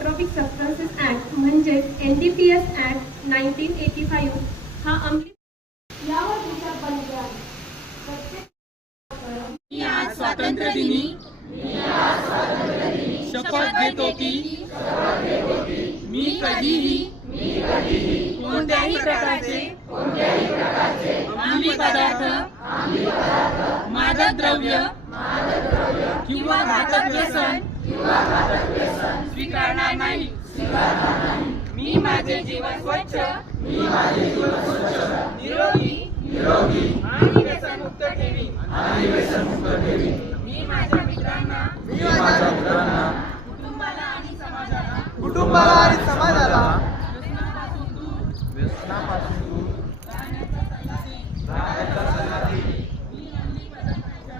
सायकोट्रॉपिक substances act म्हणजे NDPS act 1985 हा अंमली यावर देशात बनले आहे। आज स्वातंत्र्य दिनी शपथ घेतो की मी कधीही कोणत्याही प्रकारचे अंमली पदार्थ, मादक द्रव्य किंवा घातक व्यसन स्वीकारणार नाही। मी माझे जीवन स्वच्छ, निरोगी आणि व्यसनमुक्त ठेवी। मी माझ्या मित्रांना, कुटुंबाला आणि समाजाला व्यसनापासून दूर राहण्याचा सल्ला देईन। मी अंमली पदार्थांच्या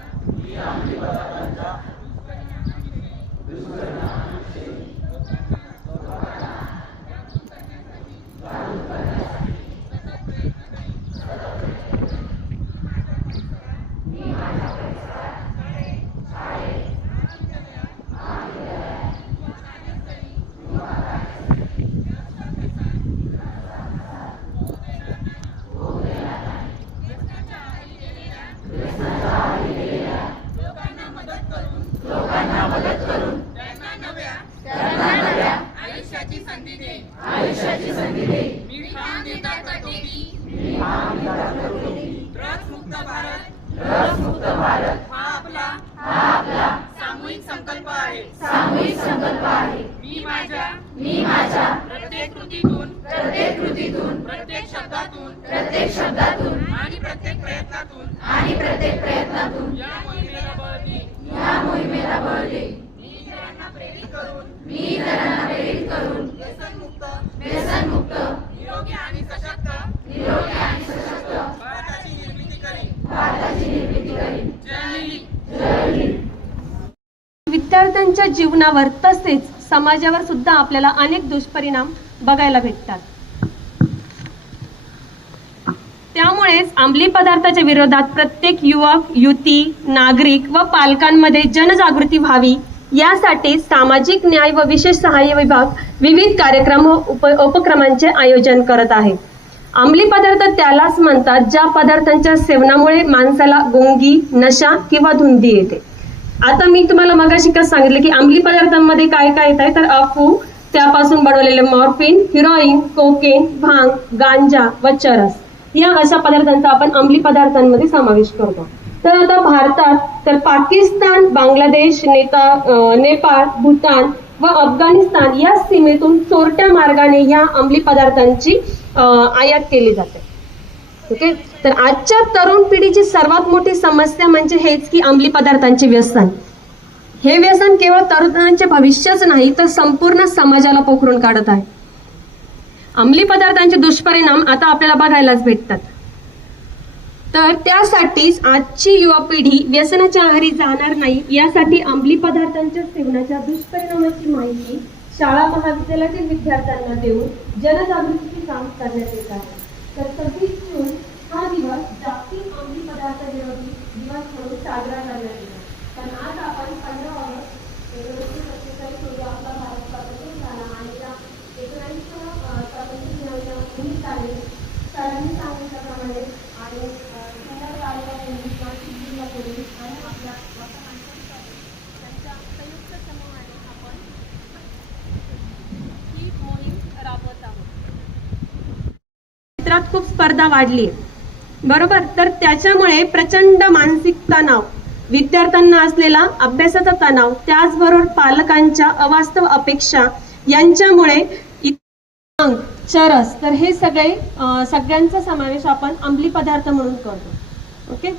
लोकांना मदत करून त्यांना नव्या आयुष्याची संधी देईन। मी ठाम निर्धार करतो की ड्रग्स मुक्त भारत हा आपला सामूहिक संकल्प आहे। मी माझ्या प्रत्येक कृतीतून, प्रत्येक शब्दातून आणि प्रत्येक प्रयत्नातून या मोहिमेला बळ देईन। मी इतरांना प्रेरित करून व्यसनमुक्त निरोगी आणि सशक्त भारताची निर्मिती करीन। जय हिंद। विद्यार्थ्यांच्या जीवनावर तसेच समाजावर सुद्धा आपल्याला अनेक दुष्परिणाम बघायला भेटतात। त्यामुळेच अंमली पदार्थाच्या विरोधात प्रत्येक युवक, युवती, नागरिक व पालकांमध्ये जनजागृती व्हावी यासाठी सामाजिक न्याय व विशेष सहाय्य विभाग विविध कार्यक्रम व उपक्रमांचे आयोजन करत आहे। अंमली पदार्थ त्यालाच म्हणतात ज्या पदार्थांच्या सेवनामुळे माणसाला गुंगी, नशा किंवा धुंदी येते। आता मी तुम्हाला मगाशी कसं सांगितलं की अंमली पदार्थांमध्ये काय काय येत आहे, तर अफू, त्यापासून बनवलेले मॉर्फिन, हिरोईन, कोकेन, भांग, गांजा व चरस या अशा पदार्थांचा आपण अंमली पदार्थांमध्ये समावेश करतो। तर आता भारतात तर पाकिस्तान, बांगलादेश, नेपाळ, भूतान व अफगाणिस्तान या सीमेतून चोरट्या मार्गाने या अंमली पदार्थांची आयात केली जाते। ओके, तर आजच्या तरुण पिढीची सर्वात मोठी समस्या म्हणजे हेच की अंमली पदार्थांचे व्यसन। हे व्यसन केवळ तरुणांचे भविष्यच नाही तर संपूर्ण समाजाला पोखरून काढत आहे। अंमली पदार्थांचे दुष्परिणाम आता आपल्याला बघायलाच भेटतात। तर त्यासाठीच आजची युवा पिढी व्यसनाच्या आहारी जाणार नाही यासाठी अंमली पदार्थांच्या सेवनाच्या दुष्परिणामाची माहिती शाळा महाविद्यालयातील विद्यार्थ्यांना देऊन जनजागृतीचे काम करण्यात येत आहे। तर 26 जून हा दिवस जागतिक अंमली पदार्थ विरोधी दिवस म्हणून साजरा करण्यात येतो। पण आज आपण 15 ऑगस्ट 1947 रोजी आपला भारत स्वातंत्र्य झाला आणि या 19 स्वातंत्र्य दिनाच्या निमित्ताने सरांनी सांगितल्याप्रमाणे आणि नाशिक जिल्हा पोलीस आणि आपल्या त्यांच्या संयुक्त समूहाने आपण ही मोहीम राबवत आहोत। क्षेत्रात खूप स्पर्धा वाढली आहे, बरोबर, तर त्याच्यामुळे प्रचंड मानसिक तणाव, विद्यार्थ्यांना असलेला अभ्यासाचा तणाव, त्याचबरोबर पालकांच्या अवास्तव अपेक्षा यांच्यामुळे चरस, तर हे सगळ्यांचा समावेश आपण अंमली पदार्थ म्हणून करतो। ओके।